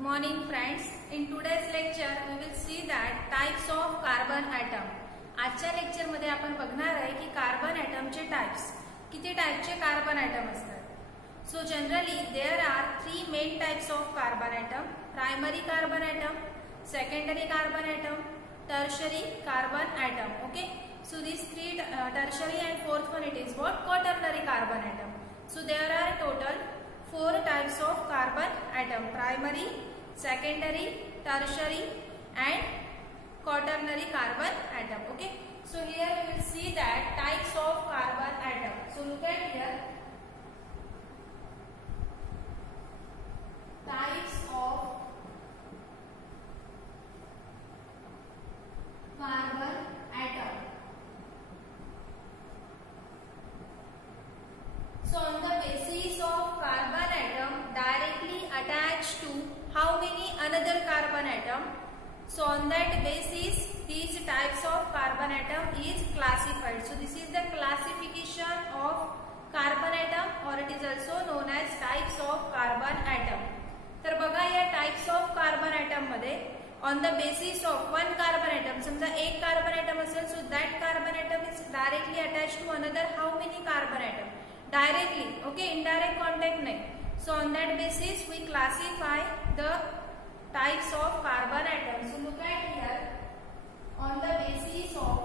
morning friends. In today's lecture we will see that types of carbon atom. आजच्या लेक्चर मध्ये आपण बघणार आहे की कार्बन ॲटमचे टाइप्स. किती टाइपचे कार्बन ॲटम असतात. So generally there are 3 main types of carbon atom. Primary carbon atom, secondary carbon atom, tertiary carbon atom. Okay, so these three tertiary and fourth one it is what quaternary carbon atom. So there are total 4 types of carbon atom: primary, secondary, tertiary and quaternary carbon atom. Okay, so here we will see that types of carbon atom. So look at here, types of carbon atom. So on the basis of carbon atom directly attached to how many another carbon atom, so on that basis these types of carbon atom is classified. So this is the classification of carbon atom, or it is also known as types of carbon atom. तर बघा या types of carbon atom मध्ये on the basis of one carbon atom, समजा एक carbon atom असेल, so that carbon atom is directly attach to another how many carbon atom. Directly, okay, indirect contact nahi. So on that basis we classify the types of carbon atoms. So look at here, on the basis of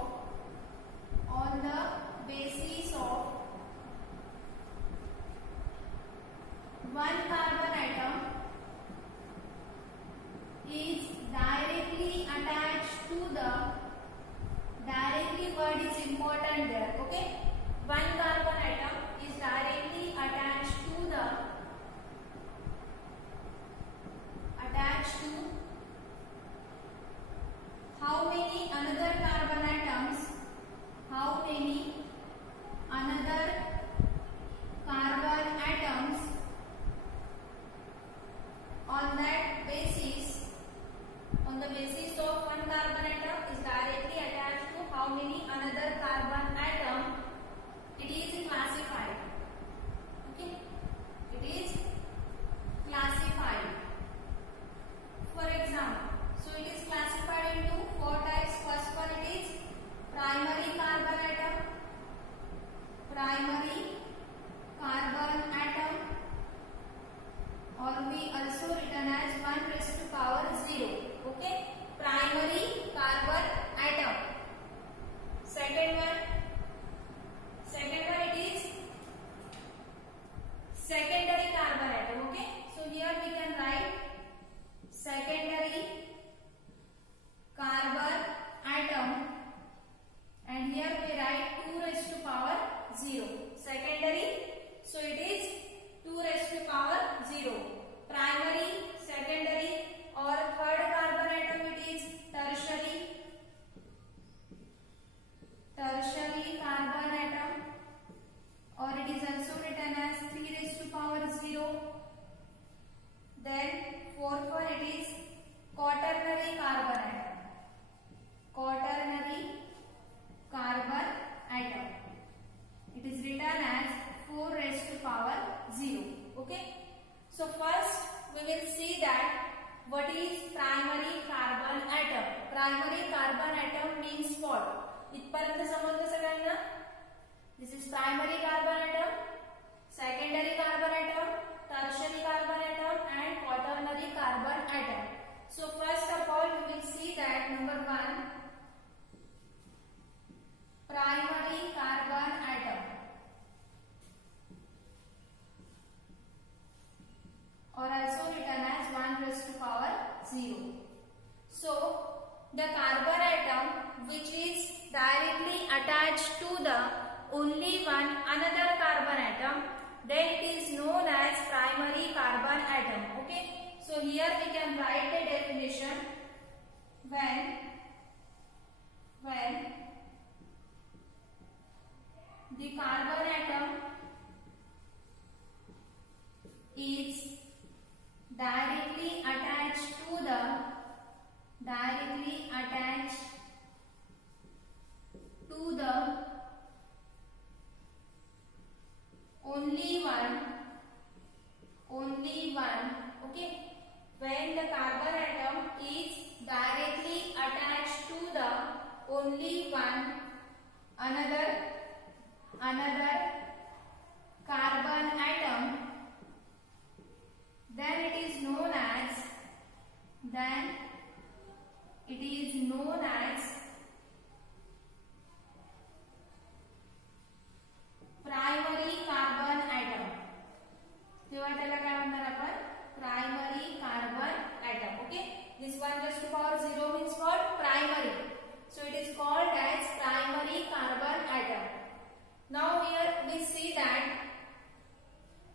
one carbon atom is directly attached to the, directly word is important there, okay, one carbon atom is directly attached to how many another carbon atoms, how many another carbon atoms. On that basis, on the basis of one carbon atom is directly attached to how many another carbon atom, it is classified. Okay, it is classified. For example, so it is classified into 4 types. First one it is primary carbon atom, primary carbon atom, or we also written as 1 raised to power 0. Okay, primary carbon atom. Second one it is secondary carbon atom. Okay, so here we can write secondary carbon atom, and here we write 2 raised to power 0. Secondary, so it is 2 raised to power 0. Primary, secondary, or third carbon atom it is tertiary carbon atom, or it is also written as 3 raised to power 0. Then fourth one it is quaternary carbon atom. Quaternary carbon atom, it is written as 4 raised to power 0. Okay, so first we will see that what is primary carbon atom. Primary carbon atom means what? इथपर्यंत समजलं सगळ्यांना? This is primary carbon atom, secondary carbon atom, tertiary carbon atom and quaternary carbon atom. So first of all we will see that number 1, primary carbon atom, or also written as 1 raised to power 0. So the carbon atom which is directly attached to the only one another carbon atom, then it is known as primary carbon atom. Okay, so here we can write the definition. When the carbon atom is directly attached to the only one, okay, when the then it is known as primary carbon atom. तेव्हा त्याला काय म्हणणार आपण? Primary carbon atom. Okay, this 1 raised to power 0 means what? Primary. So it is called as primary carbon atom. Now here we see that,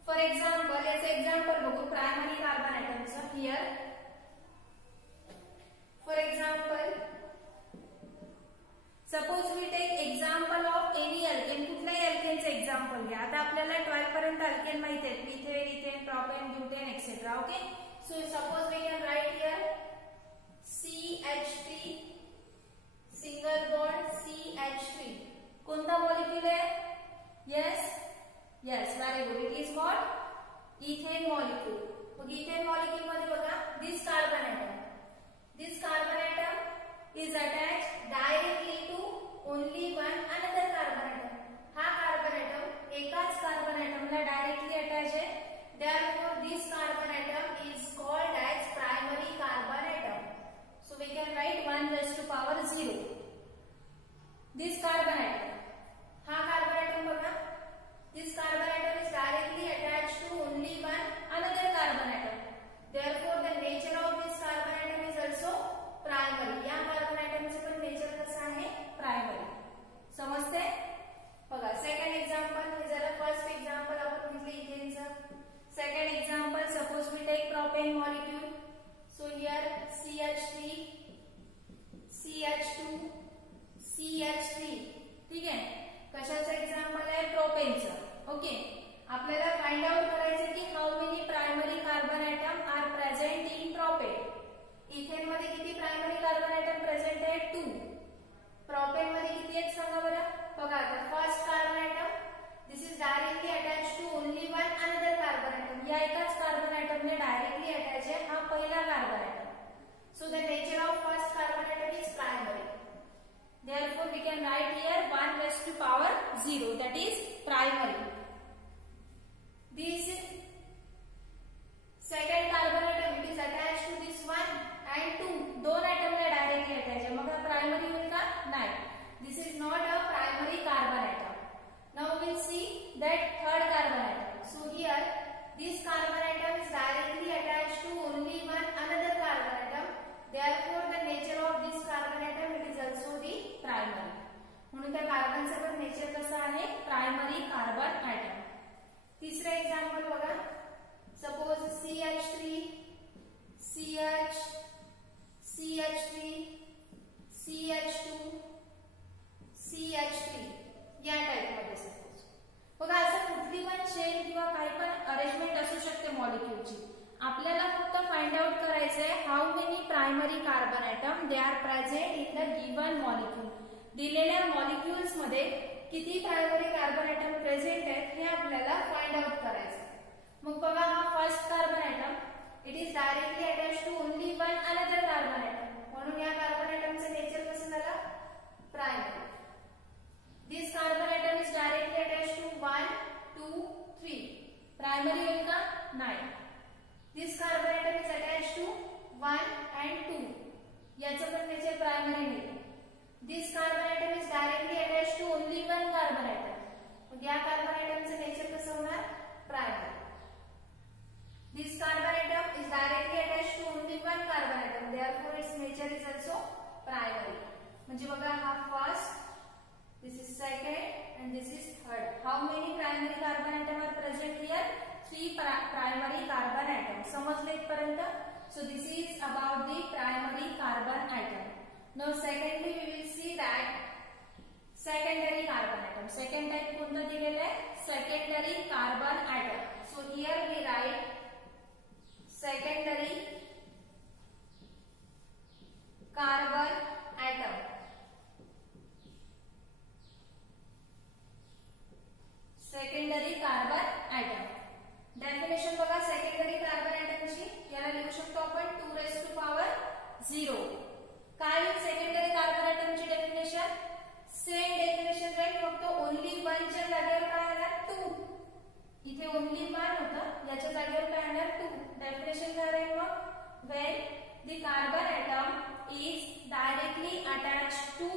for example, याचं example बघू primary carbon atomचं. Here for example, suppose we take example of any alkane. कुठल्याही alkaneचं example घ्या. आता आपल्याला 12 पर्यंत alkane माहिती आहेत, methane, ethane, propane, butane etc. Okay, so suppose we can write here CH3 single bond CH3. कोणता मॉलिक्यूल आहे? yes yes, very good, it is what? Ethane molecule. Mug ethane molecule मध्ये बघा, this carbon atom is attached directly to only one another carbon atom. हा carbon atom एकाच carbon atom ला directly attached आहे. Therefore this carbon atom is called as primary carbon atom. So we can write 1 raised to power 0. This carbon atom, हा carbon atom बघा, this carbon atom is directly attached to only one another carbon atom. Therefore the nature of this carbon atom is also primary. या carbon atom चे पण nature कसं आहे? Primary. समजते? बघा second example, हे जरा first example आपण घेतले इथेनचं. Second example, suppose we take propane molecule. So here CH3, CH2, CH3. ठीक आहे, कशाचं एक्झाम्पल आहे? प्रोपेनचं. ओके, आपल्याला फाइंड आउट करायचं की how many primary carbon atom are present in propane. Ethane मध्ये किती प्रायमरी कार्बन ॲटम प्रेझेंट आहे? 2. प्रोपेन मध्ये किती आहेत सांगा बरं. बघा आता first carbon atom, this is directly attach to only one another carbon atom. या एकाच कार्बन ॲटमने डायरेक्टली अटॅच आहे, हा पहिला carbon atom. So the nature of first carbon atom is primary. Therefore we can write here 1 raised to power 0, that is primary. This second carbon atom, it is attached to this 1 and 2. दोन atom ला directly attached आहे, मग हा primary होईल का? नाही. This is not a primary carbon atom. Now we will see that third carbon atom. So here this carbon atom is directly attached to only one another carbon atom. Therefore the nature of this carbon atom, it is also the primary. म्हणून त्या कार्बनचं पण nature कसं आहे? Primary carbon atom. तिसरं example बघा, suppose CH3, CH, CH3, CH2, CH3 या टाइप मध्ये सपोज. बघा असं कुठली पण चेन किंवा काही पण अरेंजमेंट असू शकते मॉलिक्यूलची. आपल्याला फक्त फाइंड आउट करायचंय how many primary carbon atom they are present in the given molecule. दिलेल्या मॉलिक्यूल्स मध्ये किती प्रायमरी कार्बन ॲटम प्रेझेंट आहेत हे आपल्याला फाइंड आउट करायचं. मग बघा हा first carbon atom, it is directly attach to only one another carbon atom. म्हणून या कार्बन ॲटमचं नेचर कसं झालं? Primary. This carbon atom is directly attach to 1, 2, 3. Primary होईल का? नाही. This carbon atom is attached to 1 and 2. याचं पण नेचर प्रायमरी नाही. This carbon atom is directly attached to only one carbon atom. मग या कार्बन ॲटमचं नेचर कसं होणार? Primary. This carbon atom is directly attached to only one carbon atom. Therefore its nature is also primary. म्हणजे बघा हा first, this is second and this is third. How many primary carbon atom are present here? 3 primary carbon atoms. समजले इथपर्यंत? So this is about the primary carbon atom. Now secondly we will see that secondary carbon atom. Second type कोणतं दिलेलं आहे? Secondary carbon atom. So here we write secondary carbon atom. Secondary carbon atom. Definition बघा secondary carbon ॲटमची, याला लिहू शकतो आपण 2 raised to power 0. काय सेकंडरी कार्बन ॲटमची डेफिनेशन? सेम डेफिनेशन राहील, फक्त ओनली 1 च्या जागेवर काय येणार? 2. इथे ओनली 1 होतं, याच्या जागेवर काय येणार? 2. डेफिनेशन काय राहील? the carbon atom is directly attached to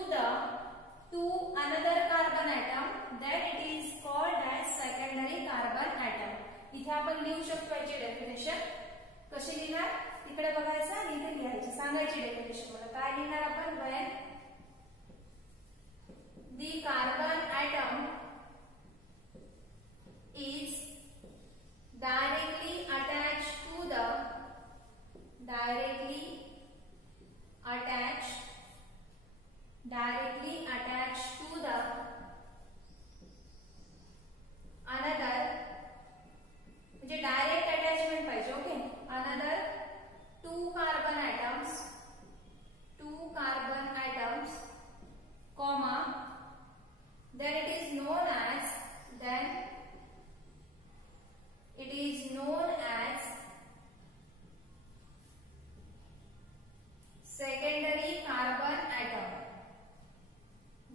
another carbon atom, then it is called as secondary carbon atom. इथे आपण लिहू शकतो याची डेफिनेशन. कशी लिहिणार? इकडे बघायचं आणि इथे लिहायची, सांगायची डेफिनेशन. मला काय लिहिणार आपण? when the carbon atom is directly attached to the another, म्हणजे डायरेक्ट अटॅचमेंट पाहिजे. Okay, another two carbon atoms comma, then it is known as secondary carbon atom.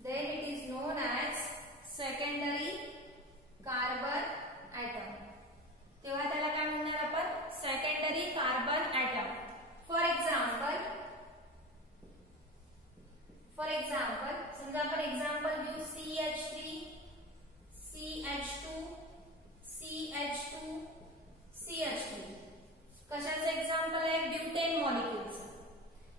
Then it is known as secondary carbon atom. तेव्हा त्याला काय म्हणणार आपण? Secondary carbon atom. For example समजा आपण एक्झाम्पल घेऊ CH3, CH2, CH2, CH2. कशाचं example आहे? Butane molecules.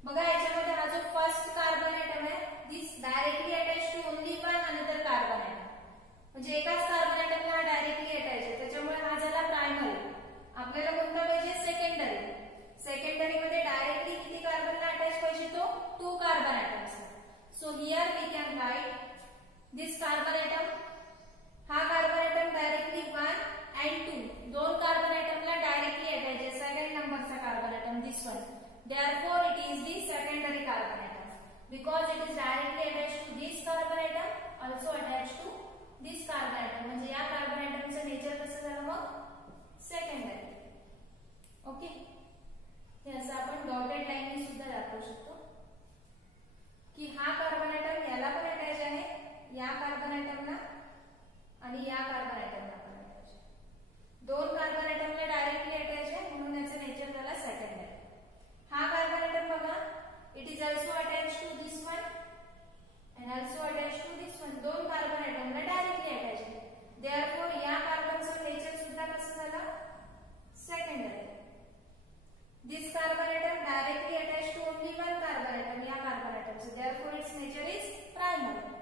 बघा याच्यामध्ये हा जो फर्स्ट कार्बन ॲटम आहे, this directly attach to only one another carbon atom. म्हणजे एकाच कार्बन ॲटमला हा डायरेक्टली अटॅच आहे, त्याच्यामुळे हा झाला प्रायमरी. आपल्याला कोणता पाहिजे? सेकंडरी. सेकंडरी मध्ये डायरेक्टली किती कार्बनला अटॅच पाहिजे? तो 2 carbon atoms. So here we can write this carbon atom. हा कार्बन ॲटम डायरेक्टली 1 and 2 दोन कार्बन ॲटमला डायरेक्टली अटॅच आहे. सेकंड नंबरचा carbon atom this one. Therefore it is the secondary carbon atom because it is directly attached to this carbon atom, also attached to this carbon atom. म्हणजे या carbon ॲटमचं nature कसं झालं मग? Secondary. Okay, हे असं आपण डॉटेड लाईनने सुद्धा दाखवू शकतो की हा कार्बन ॲटम याला पण अटॅच आहे, या कार्बन ॲटमला आणि या कार्बन ॲटमला पण अटॅच आहे. दोन कार्बन ॲटमला डायरेक्टली अटॅच आहे म्हणून याचं नेचर झाला सेकंडरी. हा कार्बन ॲटम बघा, it is also attach to this one and also attached to this one. दोन कार्बन ॲटमला डायरेक्टली अटॅच आहे. Therefore या कार्बनचं नेचर सुद्धा कसं झालं? Secondary. This carbon atom directly attached to only one carbon atom, या कार्बन ॲटमचं. Therefore its nature is primary.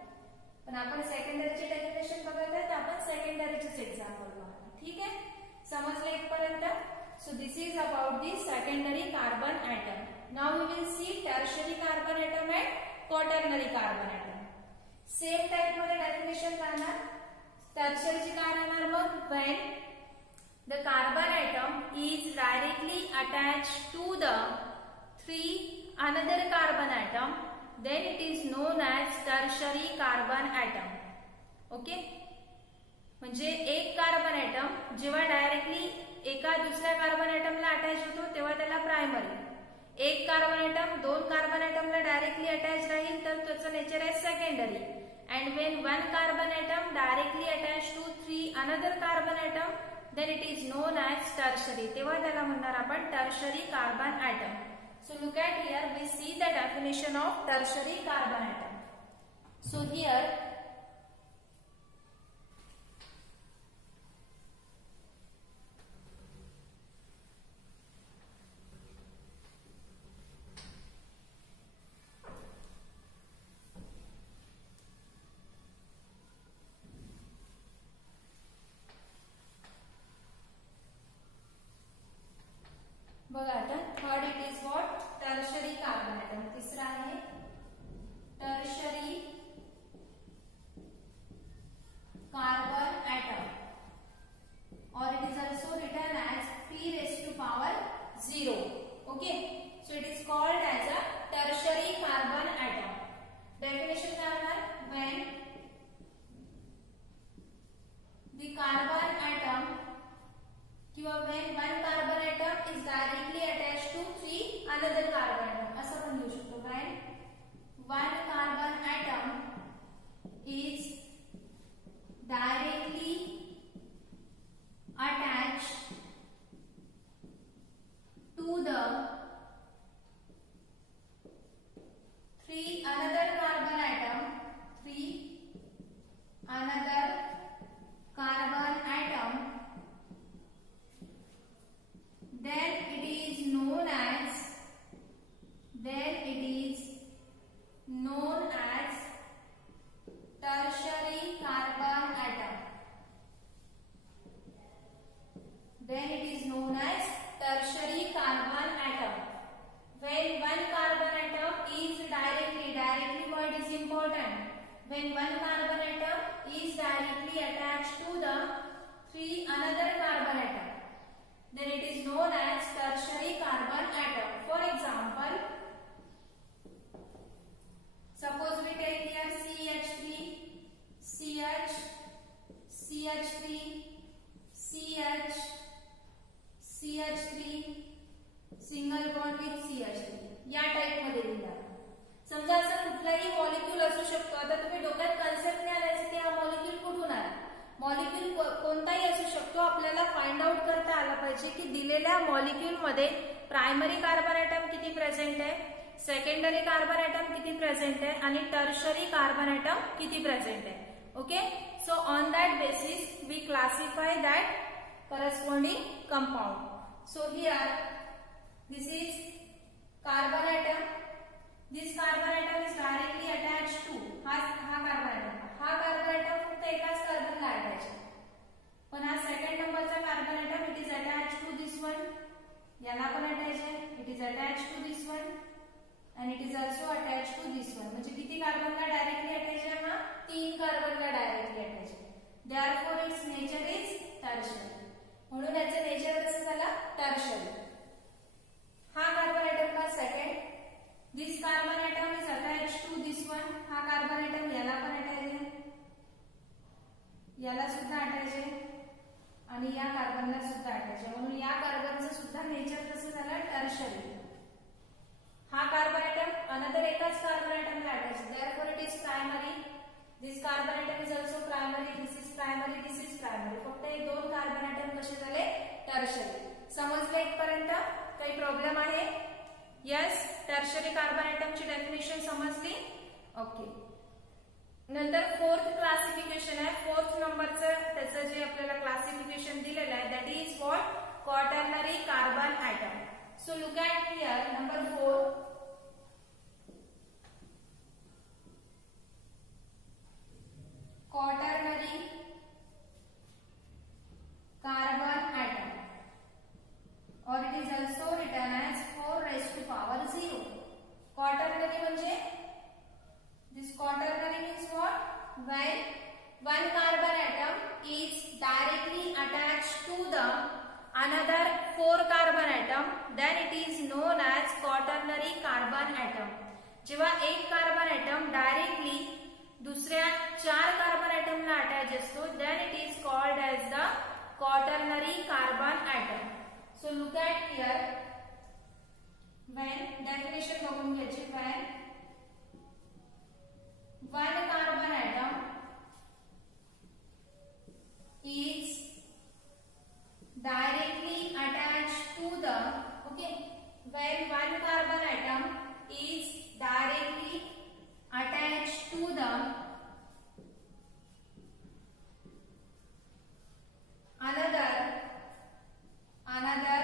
पण आपण सेकंडरीचे डेफिनेशन बघत आहे, तर आपण सेकंडरीचेच एक्झाम्पल बघा. ठीक आहे, समजलं इथपर्यंत? So this is about the secondary carbon atom. Now we will see tertiary carbon atom and quaternary carbon atom. Same type मध्ये डेफिनेशन राहणार. टर्शियरीची काय राहणार मग? when the carbon atom is directly attached to the 3 another carbon atom, then it is known as tertiary carbon atom. Okay, म्हणजे एक carbon atom जेव्हा डायरेक्टली एका दुसऱ्या कार्बन ॲटमला अटॅच होतो तेव्हा त्याला प्रायमरी. एक कार्बन ॲटम दोन कार्बन ॲटमला डायरेक्टली अटॅच राहील तर त्याचं नेचर आहे secondary. And when one carbon atom directly attach to 3 another carbon atom, then it is known as tertiary. तेव्हा त्याला म्हणणार आपण tertiary carbon atom. So look at here, we see the definition of tertiary carbon atom. So here बघा आता third it is what? Tertiary carbon atom. तिसरा आहे tertiary carbon atom, और it is also written as P⁻0. Okay, so it is called as a tertiary carbon atom. Definition काय होणार? when the carbon atom किंवा when one carbon atom is directly attached to 3 another carbon atom, असं पण लिहू शकतो. when one carbon atom is directly attached to the then it is known as tertiary carbon atom. For example, suppose we take here CH3, CH, CH3, CH, CH3, single bond with CH3 या टाइप मध्ये दिला. समजा असं कुठलाही मॉलिक्यूल असू शकतो. आता तुम्ही डोक्यात कन्सेप्ट नाही आलायचं की हा मॉलिक्यूल कुठून आला. मॉलिक्यूल कोणताही असू शकतो. आपल्याला फाइंड आउट करता आला पाहिजे की दिलेल्या मॉलिक्यूल मध्ये प्रायमरी कार्बन ॲटम किती प्रेझेंट आहे, सेकंडरी कार्बन ॲटम किती प्रेझेंट आहे आणि टर्शरी कार्बन ॲटम किती प्रेझेंट आहे. Okay, so on that basis we classify that corresponding compound. So here this is carbon atom. This carbon atom is directly attach to हा carbon atom. हा carbon atom फक्त एकाच कार्बनला attach आहे. पण हा सेकंड नंबरचा carbon atom it is attach to this one. याला पण अटॅच आहे. It is attach to this one and it is also attached to this one. म्हणजे किती कार्बनला डायरेक्टली अटॅच आहे हा? 3 कार्बनला डायरेक्टली अटॅच आहे. therefore its nature is tertiary. म्हणून याचं नेचर कसं झालं? टर्शरी. हा कार्बन ॲटम का second. This carbon atom is attach to this one. हा कार्बन ॲटम याला पण अटॅच आहे, याला सुद्धा अटॅच आहे आणि या कार्बनला सुद्धा अटॅच आहे. म्हणून या कार्बनचं सुद्धा नेचर कसं झालं? टर्शरी. हा कार्बन ॲटम अनदर एकाच कार्बन ॲटमला attach. therefore it is primary. this carbon atom is also primary. this is primary. this is primary. फक्त हे दोन कार्बन ॲटम कसे झाले? टर्शरी. समजले इथपर्यंत? काही प्रॉब्लेम आहे? यस, टर्शरी कार्बन ॲटमची डेफिनेशन समजली? ओके. नंतर फोर्थ क्लासिफिकेशन आहे. फोर्थ नंबरचं त्याचं जे आपल्याला क्लासिफिकेशन दिलेलं आहे that is what? Quaternary carbon atom. So look at here number 4. Quaternary carbon atom, or it is also written as 4 raised to power 0. Quaternary म्हणजे this quaternary means what? When one carbon atom is directly attached to the another 4 carbon atom, then it is known as quaternary carbon atom. जेव्हा एक carbon atom directly दुसऱ्या 4 कार्बन ॲटमला अटॅच असतो then it is called as the quaternary carbon atom. So look at here. When definition बघून घ्यायची. when one carbon atom is directly attached to the, okay, when one carbon atom is directly attached to the another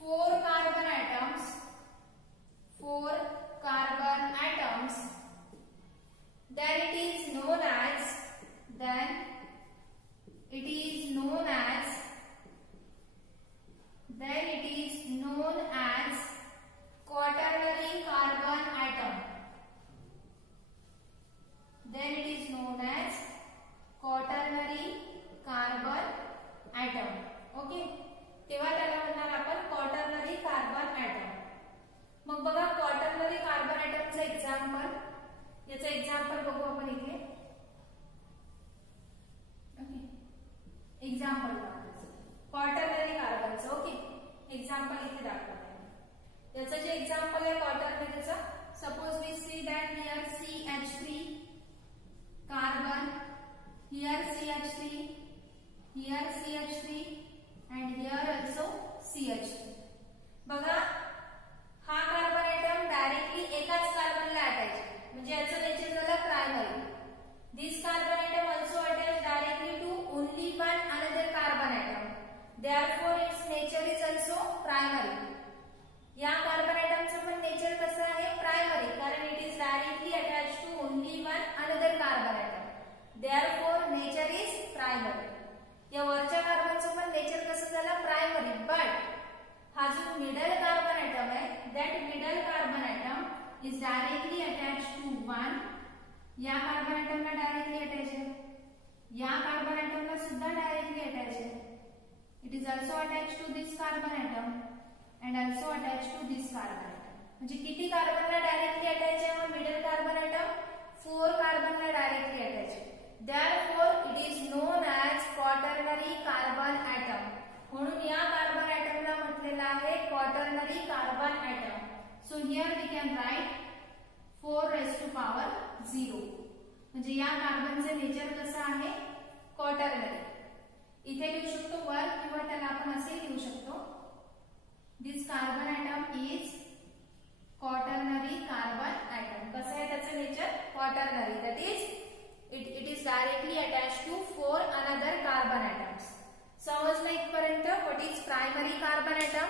4 carbon atoms, 4 carbon atoms, then it is known as quaternary carbon atom. Then it is known as quaternary carbon atom. Okay, तेव्हा त्याला म्हणणार आपण quaternary carbon atom. मग बघा quaternary carbon ॲटमचं example, याचं example बघू आपण इथे. ओके, एक्झाम्पल क्वाटर्नरी कार्बनचं. ओके, एक्झाम्पल इथे दाखवते. याचं जे एक्झाम्पल आहे क्वाटर्नरीचं, suppose we see that here CH3 carbon, here CH3, here CH3 and here also CH3. बघा हा कार्बन ॲटम डायरेक्टली एकाच कार्बनला अटॅच आहे, म्हणजे याचं नेचर झालं primary. This carbon atom also attach directly to only one another carbon atom. therefore its nature is also primary. या carbon ॲटमचं पण नेचर कसं आहे? प्रायमरी, कारण it is directly attach to only one another carbon atom. therefore nature is primary. या वरच्या कार्बनचं पण नेचर कसं झालं? प्रायमरी. बट हा जो मिडल कार्बन ॲटम आहे that middle carbon atom is directly attach to one. या कार्बन ॲटमला डायरेक्टली अटॅच आहे, या कार्बन ॲटमला सुद्धा डायरेक्टली अटॅच आहे. It is also attached to this carbon atom and also attached to this carbon atom. म्हणजे किती कार्बनला डायरेक्टली अटॅच आहे हा मिडल कार्बन एटम? 4 कार्बनला डायरेक्टली अटॅच आहे. Therefore it is known as quaternary carbon atom. म्हणून या कार्बन एटमला म्हटलेलं आहे quaternary carbon atom. So here we can write 4 raised to power 0. म्हणजे या कार्बनचे नेचर कसं आहे? क्वाटर्नरी. इथे लिहू शकतो वर किंवा त्याला आपण असे लिहू शकतो. This carbon atom is quaternary carbon atom. कसं आहे त्याचं nature? Quaternary. That is it is directly attached to 4 another carbon atoms. समजलं इथपर्यंत? What is primary carbon atom,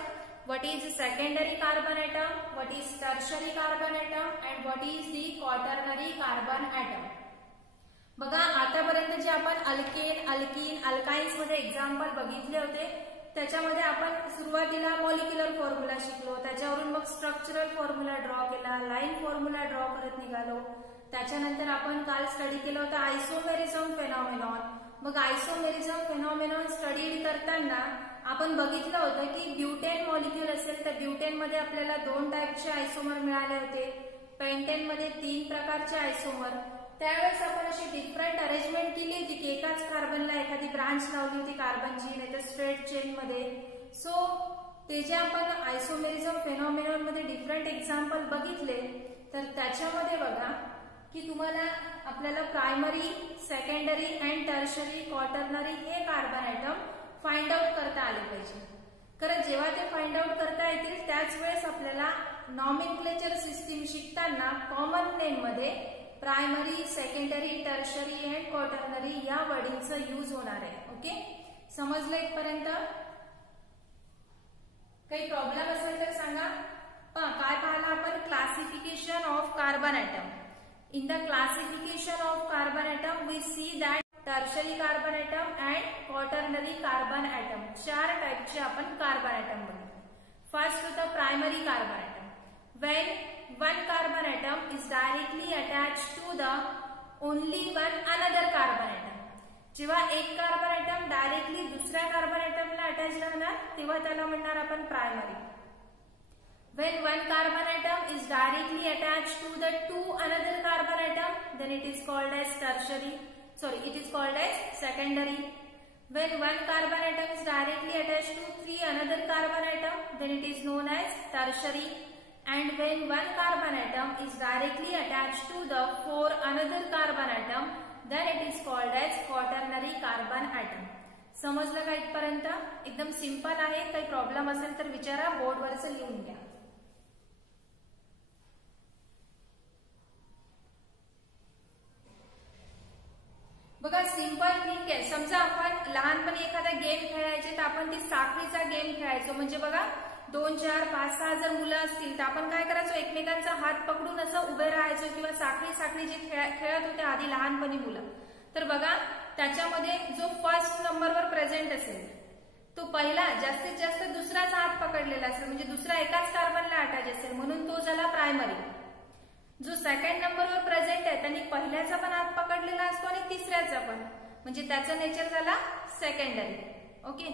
what is secondary carbon atom, what is tertiary carbon atom and what is the quaternary carbon atom. बघा आतापर्यंत जे आपण alkane, alkene, alkynes मध्ये example बघितले होते त्याच्यामध्ये आपण सुरुवातीला मॉलिक्युलर फॉर्म्युला शिकलो, त्याच्यावरून मग स्ट्रक्चरल फॉर्म्युला ड्रॉ केला, लाईन फॉर्म्युला ड्रॉ करत निघालो. त्याच्यानंतर आपण काल स्टडी केलं होतं आयसोमेरिझम फेनॉमेनॉन. मग आयसोमेरिझम फेनॉमेनॉन स्टडी करताना आपण बघितलं होतं की ब्युटेन मॉलिक्युल असेल तर ब्युटेन मध्ये आपल्याला 2 टाईपचे आयसोमर मिळाले होते, पेंटेन मध्ये 3 प्रकारचे आयसोमर. त्यावेळेस आपण अशी डिफरंट अरेंजमेंट केली होती की एकाच कार्बनला एखादी ब्रांच लावली होती कार्बनची, नाही तर स्ट्रेट चेन मध्ये. सो ते जे आपण आयसोमेरिझम फेनॉमेनॉन मध्ये डिफरंट एक्झाम्पल बघितले तर त्याच्यामध्ये बघा की तुम्हाला आपल्याला primary, secondary and tertiary, quaternary हे कार्बन आयटम फाइंड आउट करता आले पाहिजे. कारण जेव्हा ते फाइंड आउट करता येतील त्याच वेळेस आपल्याला नॉमेनक्लेचर सिस्टीम शिकताना कॉमन नेम मध्ये primary, secondary, tertiary and quaternary या वर्डिंगचा यूज होणार आहे. ओके, समजलं इथपर्यंत? काही प्रॉब्लेम असेल तर सांगा. काय पाहिलं आपण? Classification of carbon atom. In the classification of carbon atom we see that tertiary carbon atom and quaternary carbon atom 4 टाइपचे आपण कार्बन एटम बघितले. फर्स्ट होतं primary carbon atom. When one carbon atom is directly attached to the only one another carbon atom. जेव्हा एक carbon atom directly दुसऱ्या कार्बन एटमला अटॅच राहणार तेव्हा त्याला म्हणणार आपण primary. When one carbon atom is directly attached to the 2 another carbon atom, then it is called as tertiary. Sorry, it is called as secondary. When one carbon atom is directly attached to 3 another carbon atom, then it is known as tertiary. And when one carbon atom is directly attached to the 4 another carbon atom, then it is called as quaternary carbon atom. समजलं का इथपर्यंत? एकदम सिंपल आहे. काही प्रॉब्लेम असेल तर विचारा, बोर्डवरच लिहून घ्या. बघा सिंपल थिंग आहे. समजा आपण लहानपणी एखादा गेम खेळायचे तर आपण ती साखळीचा गेम खेळायचो. म्हणजे बघा 2, 4, 5, 6 जर मुलं असतील तर आपण काय करायचो? एकमेकांचा हात पकडून असं उभे राहायचो किंवा साखळी जे खेळत होते आधी लहानपणी मुलं. तर बघा त्याच्यामध्ये जो फर्स्ट नंबरवर प्रेझेंट असेल तो पहिला जास्तीत जास्त दुसराचा हात पकडलेला असेल, म्हणजे दुसरा एकाच कार्बनला अटॅच असेल म्हणून तो झाला प्रायमरी. जो सेकंड नंबरवर प्रेझेंट आहे त्यांनी पहिल्याचा पण हात पकडलेला असतो आणि तिसऱ्याचा पण, म्हणजे त्याचा नेचर झाला सेकंडरी. ओके,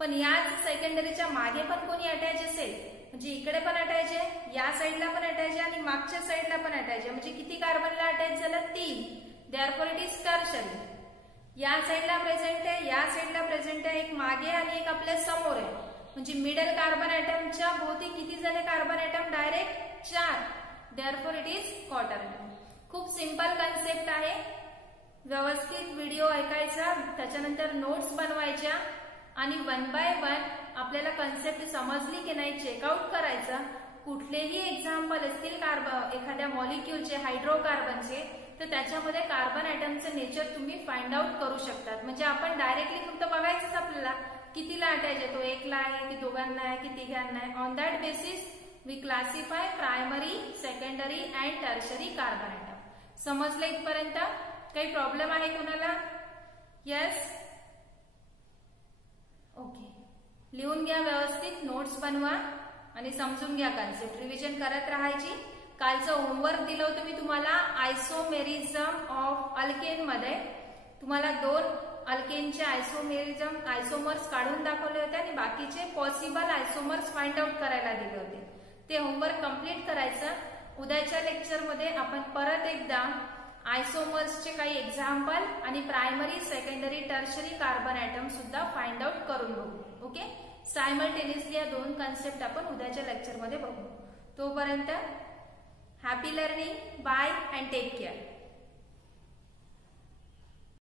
पण याच सेकंडरीच्या मागे पण कोणी अटॅच असेल म्हणजे इकडे पण अटॅच आहे, या साईडला पण अटॅच आहे आणि मागच्या साईडला पण अटॅच आहे, म्हणजे किती कार्बनला अटॅच झालं? 3. Therefore it is tertiary. या साईडला प्रेझेंट आहे, या साईडला प्रेझेंट आहे, एक मागे आणि एक आपल्या समोर आहे, म्हणजे मिडल कार्बन ॲटमच्या भोवती किती झाले carbon atom? Direct 4. Therefore it is quaternary. खूप सिंपल कन्सेप्ट आहे. व्यवस्थित व्हिडिओ ऐकायचा, त्याच्यानंतर नोट्स बनवायच्या आणि 1 by 1 आपल्याला कन्सेप्ट समजली की नाही चेकआउट करायचा. कुठलेही एक्झाम्पल असतील एखाद्या मॉलिक्युलचे, हायड्रोकार्बनचे, तर त्याच्यामध्ये कार्बन ॲटमचं नेचर तुम्ही फाइंड आउट करू शकतात. म्हणजे आपण डायरेक्टली फक्त बघायचंच आपल्याला कितीला अटॅच आहे, तो 1ला आहे की 2घांना आहे की 3घांना आहे. On that basis we classify primary, secondary and tertiary carbon atom. समजलं इथपर्यंत? काही प्रॉब्लेम आहे कोणाला? यस? ओके, लिहून घ्या व्यवस्थित, नोट्स बनवा आणि समजून घ्या कन्सेप्ट. रिव्हिजन करत राहायची. कालचं होमवर्क दिलं होतं मी तुम्हाला आयसोमेरिझम ऑफ अल्केन मध्ये. तुम्हाला 2 अल्केनचे आयसोमर्स काढून दाखवले होते आणि बाकीचे पॉसिबल आयसोमर्स फाइंड आउट करायला दिले होते. ते होमवर्क कंप्लीट करायचं. उद्याच्या लेक्चरमध्ये आपण परत एकदा आयसोमर्सचे काही एक्झाम्पल आणि primary, secondary, tertiary carbon atom सुद्धा फाइंड आउट करून बघू. ओके, सायमल्टेनियसली या दोन कन्सेप्ट आपण उद्याच्या लेक्चरमध्ये बघू. तोपर्यंत happy learning, bye and take care.